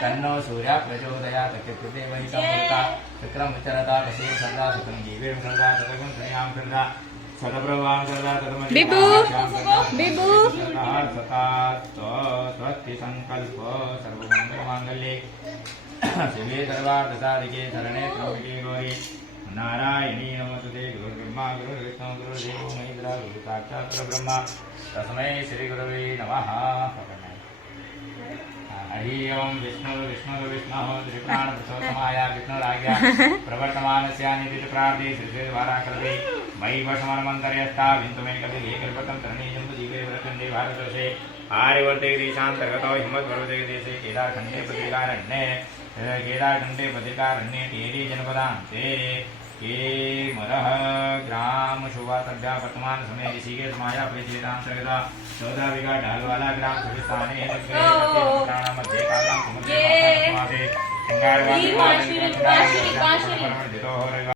तन्नो सूर्य प्रचोदयात् कृते वैकम्भूता चक्रम उच्चरता कसे सदा सुतं जीवे सदा सतगं श्रेयां सदा सतप्रभां सदा बिबू बिबू सता स्वस्ति संकल्प सर्वमंगलमांगल्ये शिवे सर्वार्थसाधिके शरणे त्र्यंबके गौरी नारायणी नमस्ते गुरुर्ब्रह्मा गुरुर्विष्णु गुरुर्देवो महेश्वरः गुरु साक्षात् परब्रह्म तस्मै श्री गुरवे नमः। हरि ओम विष्णु विष्णु विष्णु त्रिप्राण पुरुषोत्तमाय विष्णुराज्ञा प्रवर्तमानस्यानिति प्रार्थे श्रीद्वारा कृते मयि वशमनमन्तर्यस्ता विन्तुमे कति लेखर्पतं तरणीयं जीवे व्रतन्दे भारतवर्षे आर्यवर्ते देशान्तर्गतो हिमवद्पर्वते देशे केदारखण्डे बद्रिकारण्ये टेरी जनपदान्ते केमरः ग्राम शोभातभ्या वर्तमान समय ऋषिकेश माया परिचेतांतर्गता 14 बीघा ढालवाला ग्राम सुविस्थाने मध्ये कालां